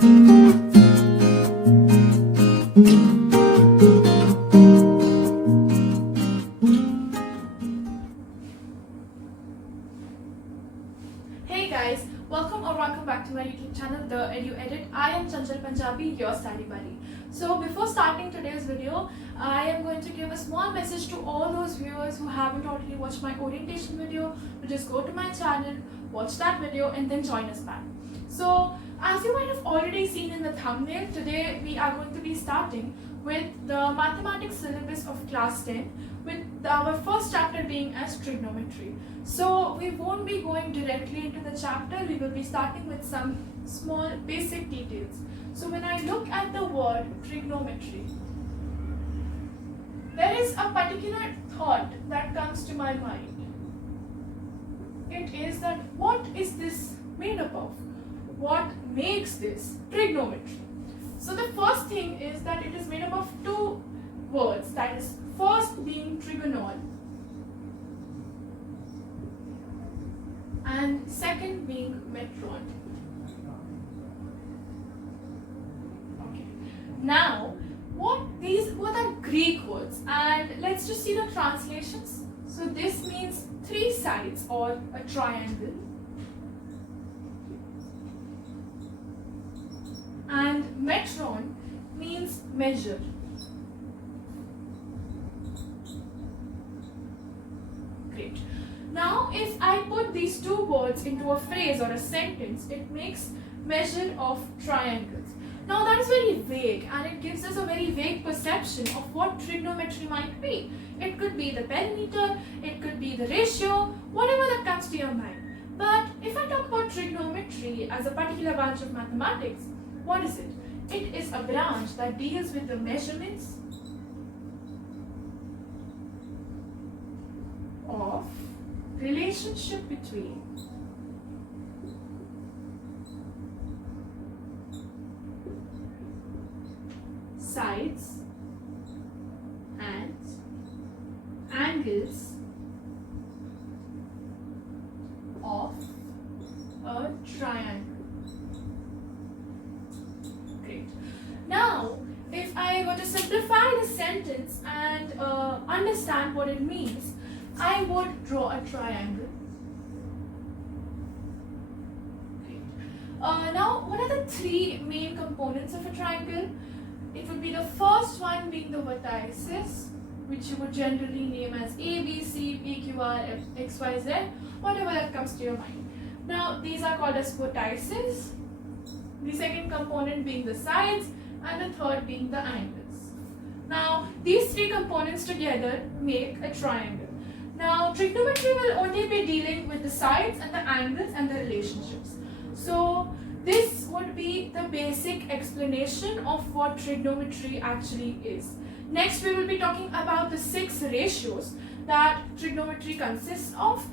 Hey guys, welcome back to my YouTube channel, The Edu Edit. I am Chanchal Punjabi, your study buddy. So before starting today's video, I am going to give a small message to all those viewers who haven't already watched my orientation video. Just go to my channel, watch that video, and then join us back. So as you might have already seen in the thumbnail, today we are going to be starting with the mathematics syllabus of class 10, with our first chapter being as trigonometry. So we won't be going directly into the chapter, we will be starting with some small basic details. So when I look at the word trigonometry, there is a particular thought that comes to my mind. It is that what is this made up of? What makes this trigonometry? So the first thing is that it is made up of two words, that is first being trigonal and second being metron. Okay. Now, these both are Greek words, and let's just see the translations. So this means three sides or a triangle, and metron means measure. Great. Now if I put these two words into a phrase or a sentence, it makes measure of triangles. Now that is very vague, and it gives us a very vague perception of what trigonometry might be. It could be the perimeter, it could be the ratio, whatever that comes to your mind. But if I talk about trigonometry as a particular branch of mathematics, what is it? It is a branch that deals with the measurements of relationship between sides and angles of a triangle. Great. Now, if I were to simplify the sentence and understand what it means, I would draw a triangle. Great. Now, what are the three main components of a triangle? It would be the first one being the vertices, which you would generally name as A, B, C, P, Q, R, X, Y, Z, whatever that comes to your mind. Now, these are called as vertices. The second component being the sides, and the third being the angles. Now, these three components together make a triangle. Now, trigonometry will only be dealing with the sides and the angles and the relationships. So, this would be the basic explanation of what trigonometry actually is. Next, we will be talking about the 6 ratios that trigonometry consists of.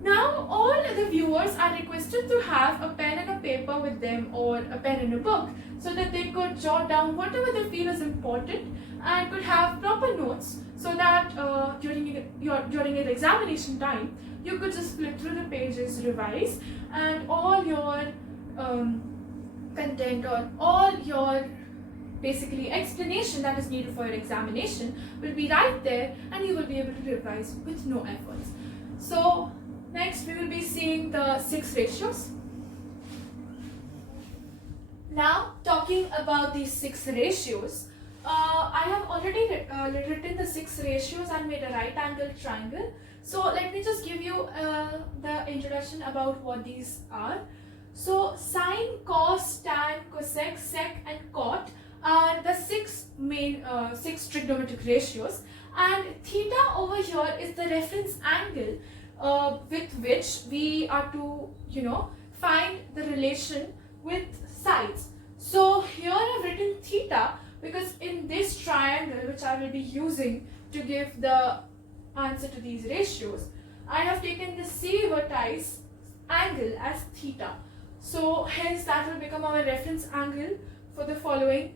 Now, all the viewers are requested to have a pen and a paper with them, or a pen and a book, so that they could jot down whatever they feel is important and could have proper notes, so that during your examination time, you could just flip through the pages, revise, and all your content or all your basically explanation that is needed for your examination will be right there, and you will be able to revise with no efforts. So next we will be seeing the 6 ratios. Now, talking about these 6 ratios, I have already written the 6 ratios and made a right angle triangle. So let me just give you the introduction about what these are. So sine, cos, tan, cosec, sec, and cot are the 6 main 6 trigonometric ratios, and theta over here is the reference angle with which we are to find the relation with sides. So here I've written theta because in this triangle, which I will be using to give the answer to these ratios, I have taken the C vertex angle as theta. So hence that will become our reference angle for the following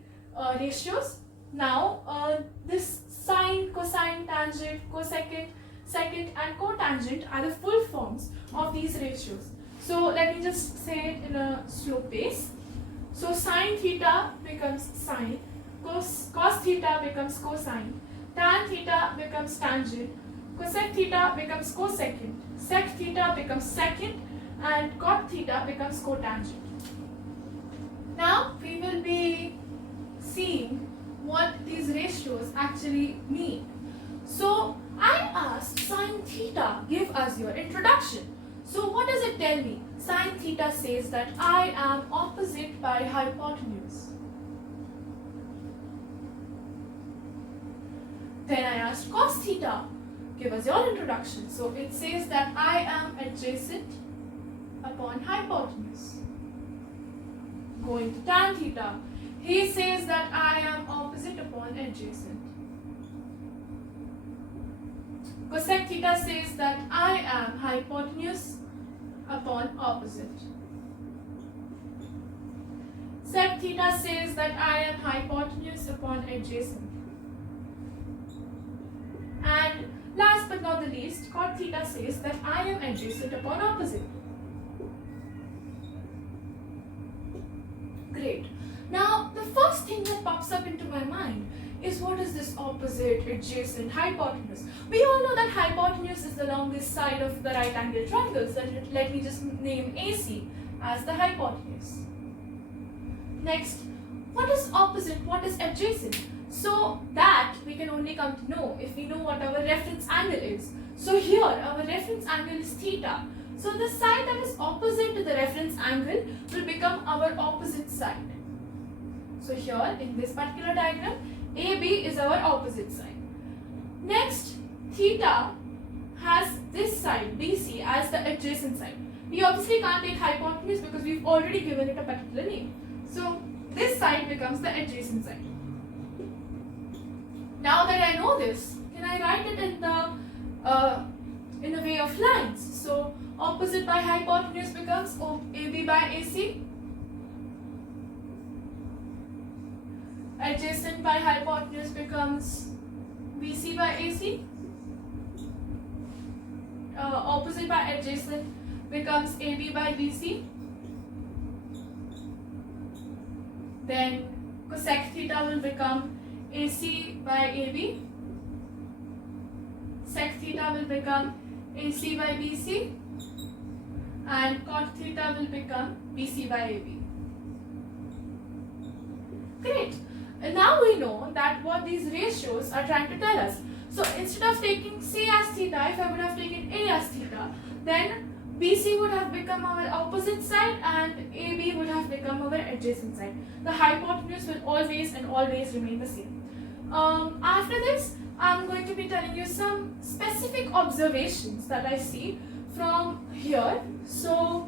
ratios. Now this sine, cosine, tangent, cosecant, secant, and cotangent are the full forms of these ratios. So let me just say it in a slow pace. So sine theta becomes sine, cos theta becomes cosine, tan theta becomes tangent, cosec theta becomes cosecant, sec theta becomes secant, and cot theta becomes cotangent. Now we will be seeing what these ratios actually mean. So I asked sine theta, give us your introduction. So what does it tell me? Sine theta says that I am opposite by hypotenuse. Then I asked cos theta, give us your introduction. So it says that I am adjacent upon hypotenuse. Going to tan theta, he says that I am opposite upon adjacent. Cosec theta says that I am hypotenuse upon opposite. Sec theta says that I am hypotenuse upon adjacent. And last but not the least, cot theta says that I am adjacent upon opposite. Great. Now, the first thing that pops up into my mind is what is this opposite, adjacent, hypotenuse? We all know that hypotenuse is along this side of the right angle triangle. So let me just name AC as the hypotenuse. Next, what is opposite? What is adjacent? So that we can only come to know if we know what our reference angle is. So here our reference angle is theta. So the side that is opposite to the reference angle will become our opposite side. So here in this particular diagram, AB is our opposite side. Next, theta has this side BC as the adjacent side. We obviously can't take hypotenuse because we've already given it a particular name. So this side becomes the adjacent side. Now that I know this, can I write it in the way of lines? So opposite by hypotenuse becomes AB by AC. Adjacent by hypotenuse becomes BC by AC. Opposite by adjacent becomes AB by BC. Then cosec theta will become AC by AB. Sec theta will become AC by BC. And cot theta will become BC by AB. Great. And now we know that what these ratios are trying to tell us. So instead of taking C as theta, if I would have taken A as theta, then BC would have become our opposite side and AB would have become our adjacent side. The hypotenuse will always and always remain the same. After this, I'm going to be telling you some specific observations that I see from here. So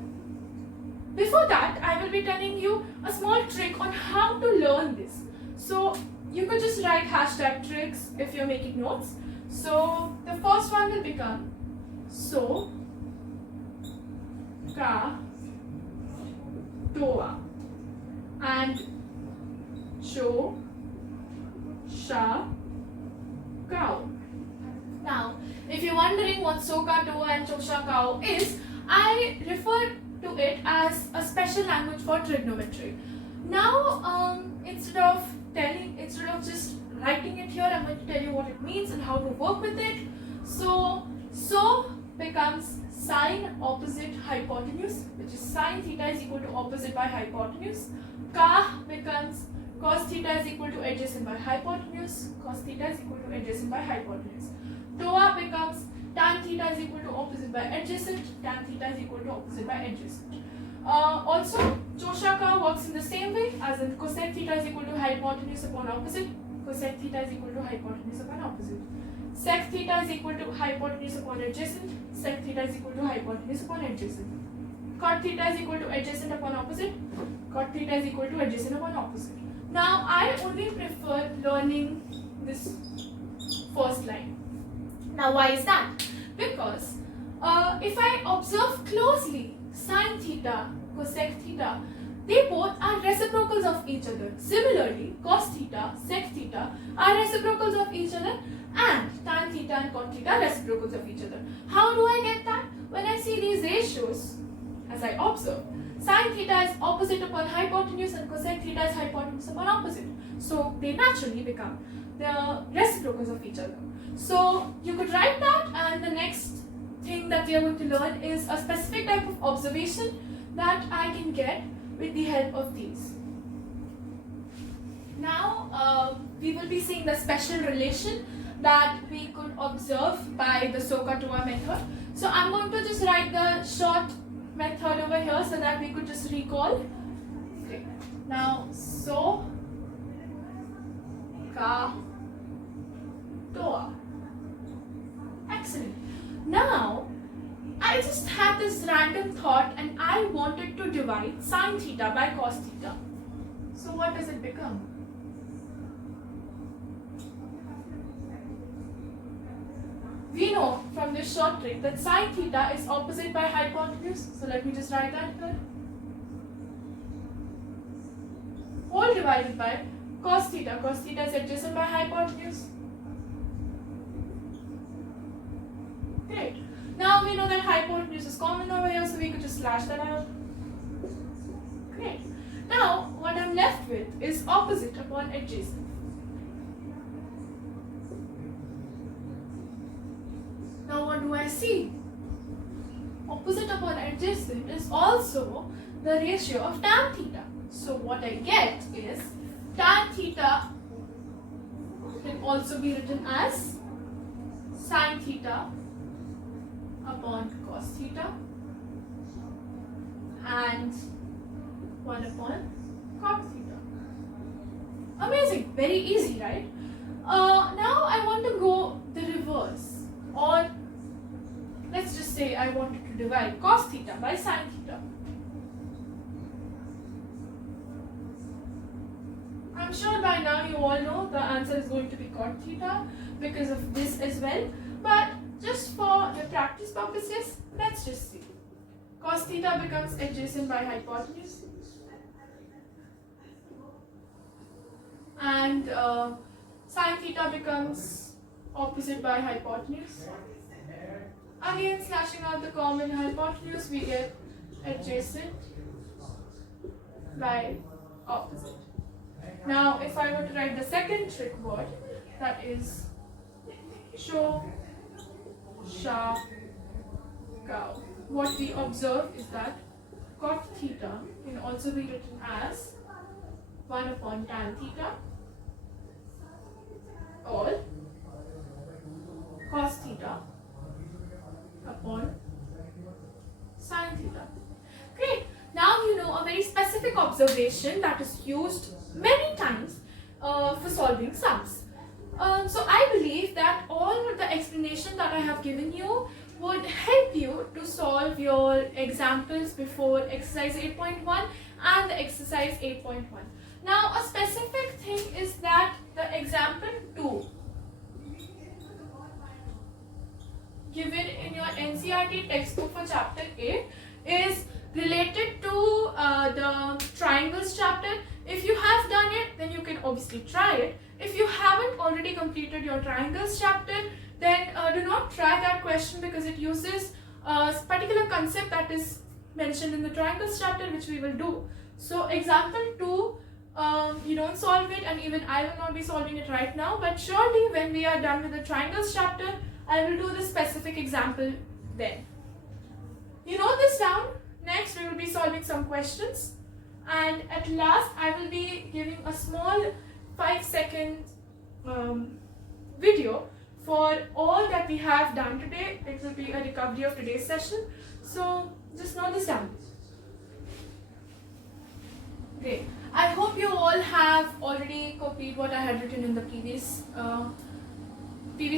before that, I will be telling you a small trick on how to learn this. So you could just write hashtag tricks if you're making notes. So the first one will become so ka toa and cho sha cow. Now, if you're wondering what soka toa and chosha cow is, I refer to it as a special language for trigonometry. Now, instead of just writing it here, I'm going to tell you what it means and how to work with it. So becomes sine opposite hypotenuse, which is sine theta is equal to opposite by hypotenuse. Ka becomes cos theta is equal to adjacent by hypotenuse. Cos theta is equal to adjacent by hypotenuse. Toa becomes tan theta is equal to opposite by adjacent. Tan theta is equal to opposite by adjacent. Also, Choshaka works in the same way as in cosec theta is equal to hypotenuse upon opposite. Cosec theta is equal to hypotenuse upon opposite. Sec theta is equal to hypotenuse upon adjacent. Sec theta is equal to hypotenuse upon adjacent. Cot theta is equal to adjacent upon opposite. Cot theta is equal to adjacent upon opposite. Now, I only prefer learning this first line. Now, why is that? Because if I observe closely, sine theta, cosec theta, they both are reciprocals of each other. Similarly, cos theta, sec theta are reciprocals of each other, and tan theta and cot theta are reciprocals of each other. How do I get that? When I see these ratios, as I observe, sine theta is opposite upon hypotenuse and cosec opposite. So they naturally become the reciprocals of each other. So you could write that, and the next thing that we are going to learn is a specific type of observation that I can get with the help of these. Now we will be seeing the special relation that we could observe by the SOHCAHTOA method. So I'm going to just write the short method over here so that we could just recall. Okay. Now SOHCAHTOA. Excellent. Now I just had this random thought and I wanted to divide sine theta by cos theta. So what does it become? We know from this short trick that sine theta is opposite by hypotenuse. So let me just write that here. Whole divided by cos theta. Cos theta is adjacent by hypotenuse. Great. Now we know that hypotenuse is common over here, so we could just slash that out. Great. Now what I'm left with is opposite upon adjacent. Now what do I see? Opposite upon adjacent is also the ratio of tan theta. So what I get is tan theta can also be written as sine theta upon cos theta and 1 upon cot theta. Amazing, very easy, right? Now I want to go the reverse, or let's just say I wanted to divide cos theta by sine theta. I'm sure by now you all know the answer is going to be cot theta because of this as well, but just for the practice purposes, let's just see. Cos theta becomes adjacent by hypotenuse, and sine theta becomes opposite by hypotenuse. Again, slashing out the common hypotenuse, we get adjacent by opposite. Now, if I were to write the second trick word, that is SOHCAHTOA, what we observe is that cot theta can also be written as 1 upon tan theta, or cos theta upon sine theta. Great. Now you know a very specific observation that is used many times for solving sums. So I believe that all the explanation that I have given you would help you to solve your examples before exercise 8.1 and the exercise 8.1. Now a specific thing is that the example 2 given in your NCERT textbook for chapter 8 is related to the triangles chapter. If you have done it, then you can obviously try it. If you haven't already completed your triangles chapter, then do not try that question because it uses a particular concept that is mentioned in the triangles chapter, which we will do. So example 2, you don't solve it, and even I will not be solving it right now, but surely when we are done with the triangles chapter, I will do the specific example then. You note this down. Next we will be solving some questions, and at last I will be giving a small 5-second video for all that we have done today. It will be a recovery of today's session, so just note this down. Great. I hope you all have already copied what I had written in the previous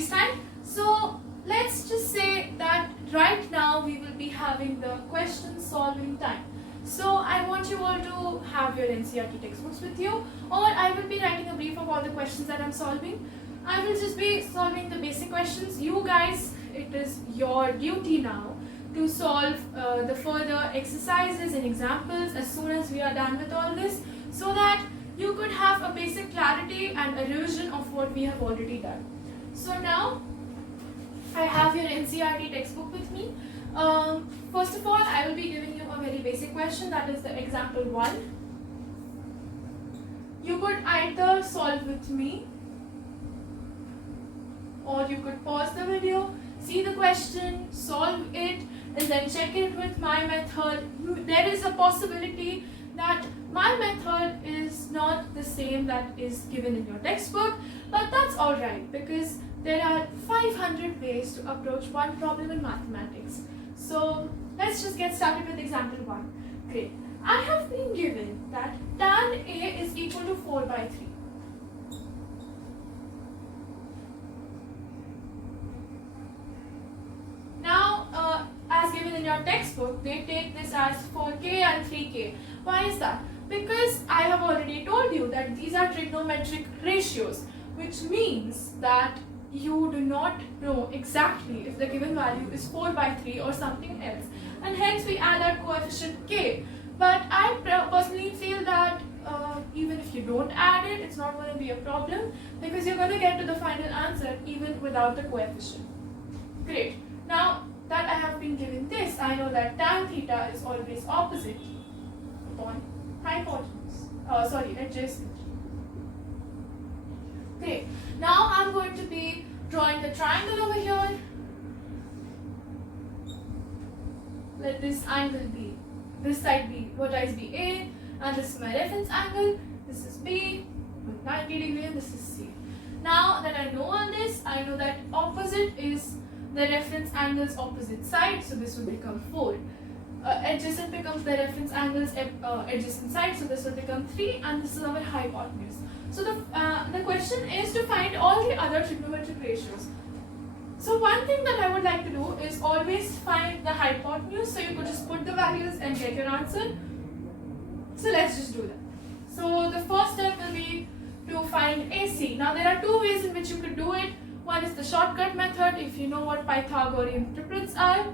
time. So let's just say that right now we will be having the question solving time. So I want you all to have your NCERT textbooks with you, or I will be writing a brief of all the questions that I'm solving. I will just be solving the basic questions. You guys, it is your duty now to solve the further exercises and examples as soon as we are done with all this, so that you could have a basic clarity and a revision of what we have already done. So now I have your NCERT textbook with me. First of all, I will be giving you a very basic question, that is the example 1. you could either solve with me, or you could pause the video, see the question, solve it, and then check it with my method. There is a possibility that my method is not the same that is given in your textbook, but that's alright because there are 500 ways to approach one problem in mathematics. So let's just get started with example 1. Great. I have been given that tan A is equal to 4 by 3. Now, as given in your textbook, they take this as 4k and 3k. Why is that? Because I have already told you that these are trigonometric ratios, which means that you do not know exactly if the given value is 4 by 3 or something else, and hence we add our coefficient k. But I personally feel that even if you don't add it, it's not going to be a problem because you're going to get to the final answer even without the coefficient. Great. Now that I have been given this, I know that tan theta is always opposite upon hypotenuse. Adjacent. Okay. Now I'm going to be drawing the triangle over here. Let this angle be, this side be, vertex be A, and this is my reference angle. This is B with 90 degree, and this is C. Now that I know all this, I know that opposite is the reference angle's opposite side, so this will become 4. Adjacent becomes the reference angle's adjacent side, so this will become 3, and this is our hypotenuse. So the question is to find all the other trigonometric ratios. So one thing that I would like to do is always find the hypotenuse, so you could just put the values and get your answer. So let's just do that. So the first step will be to find AC. Now there are two ways in which you could do it. One is the shortcut method, if you know what Pythagorean triplets are,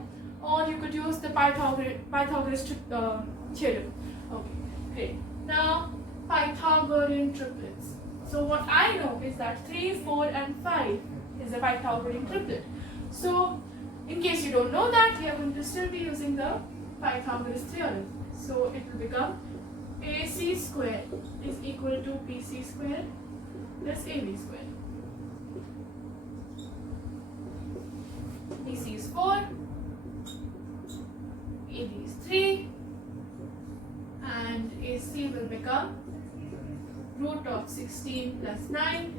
or you could use the Pythagoras theorem. Okay, great. Now Pythagorean triplets. So what I know is that 3, 4 and 5 is a Pythagorean triplet. So in case you don't know that, we are going to still be using the Pythagoras theorem. So it will become AC squared is equal to BC squared plus AB squared. BC is 4, AB is 3, and AC will become root of 16 plus 9.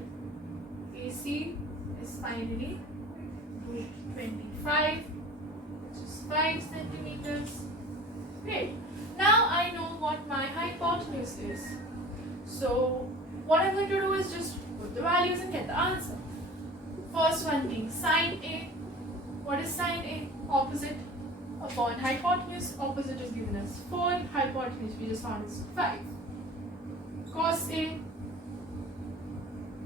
AC is finally root 25, which is 5 centimeters. Great. Now I know what my hypotenuse is. So what I'm going to do is just put the values and get the answer. First one being sine A. What is sine A? Opposite upon hypotenuse. Opposite is given as 4. Hypotenuse we just found is 5. Cos A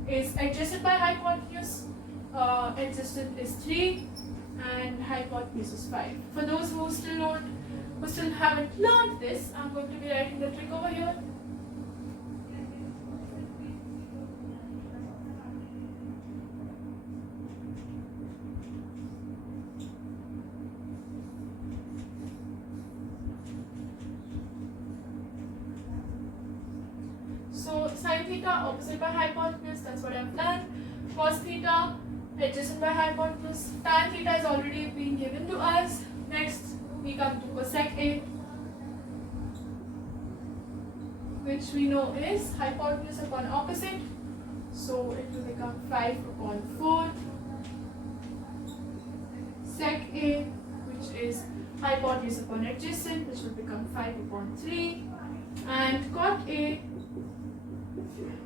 is adjacent by hypotenuse. Adjacent is 3 and hypotenuse is 5. For those who still haven't learned this, I'm going to be writing the trick over here. So sine theta opposite by hypotenuse, that's what I've done. Cos theta adjacent by hypotenuse. Tan theta is already being given to us. Next we come to cosec A, which we know is hypotenuse upon opposite. So it will become 5 upon 4. Sec A, which is hypotenuse upon adjacent, which will become 5 upon 3. And cot A,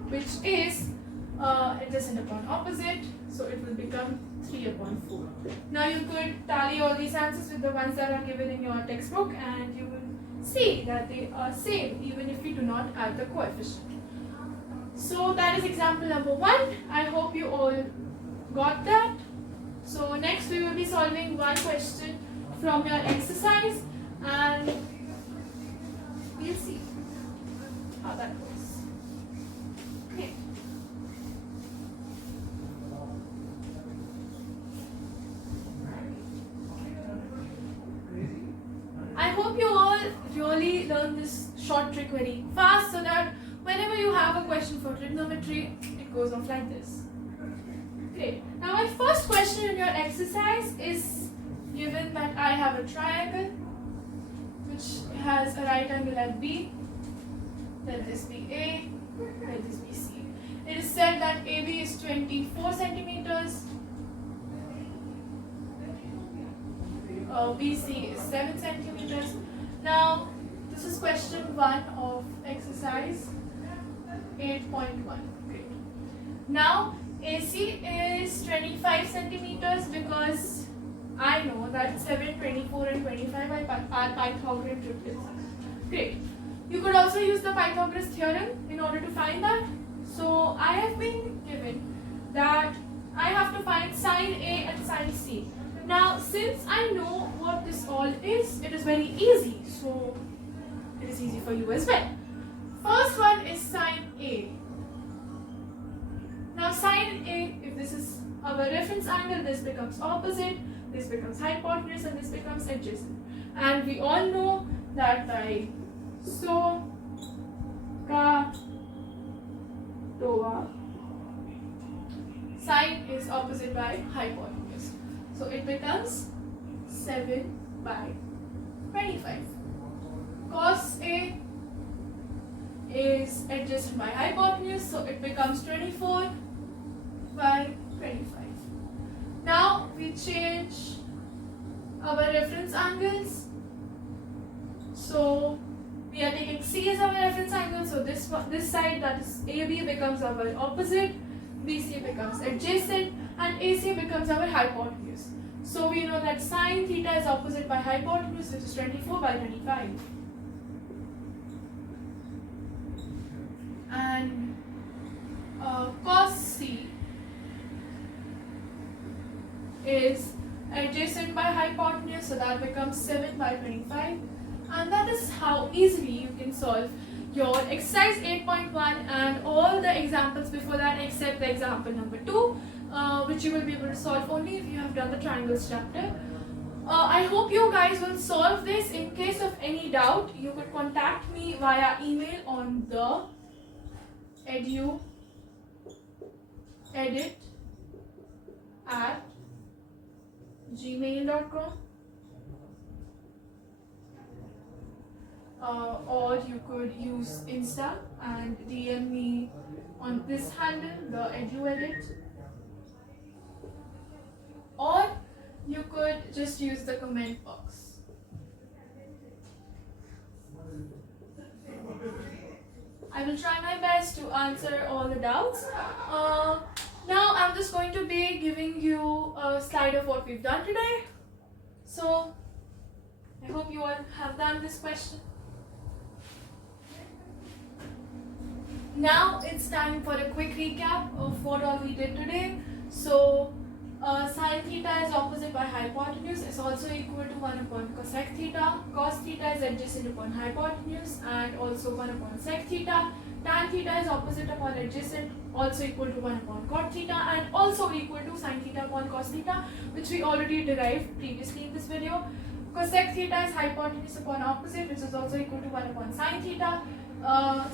which is adjacent upon opposite, so it will become 3 upon 4. Now you could tally all these answers with the ones that are given in your textbook, and you will see that they are same even if we do not add the coefficient. So that is example number 1. I hope you all got that. So next we will be solving one question from your exercise, and we'll see how that goes. Okay. I hope you all really learn this short trick very fast, so that when whenever you have a question for trigonometry, it goes off like this. Great. Now my first question in your exercise is given that I have a triangle which has a right angle at B. Let this be A, let this be C. It is said that AB is 24 centimeters, BC is 7 centimeters. Now, this is question 1 of exercise 8.1. Great. Now, AC is 25 centimeters because I know that 7, 24 and 25 are Pythagorean triplets. Great. You could also use the Pythagoras theorem in order to find that. So, I have been given that I have to find sine A and sine C. Now, since I know what this all is, it is very easy. So, it is easy for you as well. First one is sine A. Now, sine A, if this is our reference angle, this becomes opposite, this becomes hypotenuse, and this becomes adjacent. And we all know that by so, ka, toa, sine is opposite by hypotenuse. So it becomes 7 by 25. Cos A is adjacent by hypotenuse, so it becomes 24 by 25. Now we change our reference angles. So we are taking C as our reference angle, so this side, that is AB, becomes our opposite, BC becomes adjacent, and AC becomes our hypotenuse. So we know that sine theta is opposite by hypotenuse, which is 24 by 25. And cos C is adjacent by hypotenuse, so that becomes 7 by 25. And that is how easily you can solve your exercise 8.1 and all the examples before that except the example number 2, which you will be able to solve only if you have done the triangles chapter. I hope you guys will solve this. In case of any doubt, you could contact me via email on the eduedit@gmail.com. Or you could use Insta and DM me on this handle, the eduedit. Or you could just use the comment box. I will try my best to answer all the doubts. Now I'm just going to be giving you a slide of what we've done today. So I hope you all have done this question. Now it's time for a quick recap of what all we did today. So sine theta is opposite by hypotenuse is also equal to 1 upon cosec theta. Cos theta is adjacent upon hypotenuse and also 1 upon sec theta. Tan theta is opposite upon adjacent, also equal to 1 upon cot theta, and also equal to sine theta upon cos theta, which we already derived previously in this video. Cosec theta is hypotenuse upon opposite, which is also equal to 1 upon sine theta.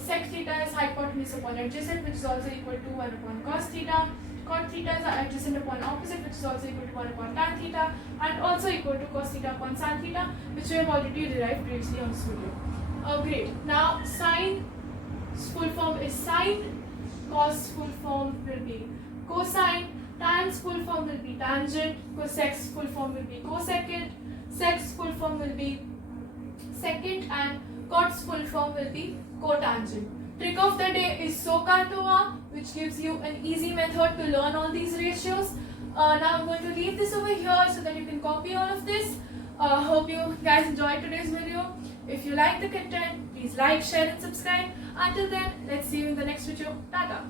Sec theta is hypotenuse upon adjacent, which is also equal to 1 upon cos theta. Cot theta is adjacent upon opposite, which is also equal to 1 upon tan theta, and also equal to cos theta upon sin theta, which we have already derived previously on this video. Great. Now sine full form is sine, cos full form will be cosine, tan's full form will be tangent, cosec's full form will be cosecant, sec's full form will be secant, and cot's full form will be cotangent. Trick of the day is SOHCAHTOA, which gives you an easy method to learn all these ratios. Now I'm going to leave this over here so that you can copy all of this. Hope you guys enjoyed today's video. If you like the content, please like, share and subscribe. Until then, let's see you in the next video. Tata.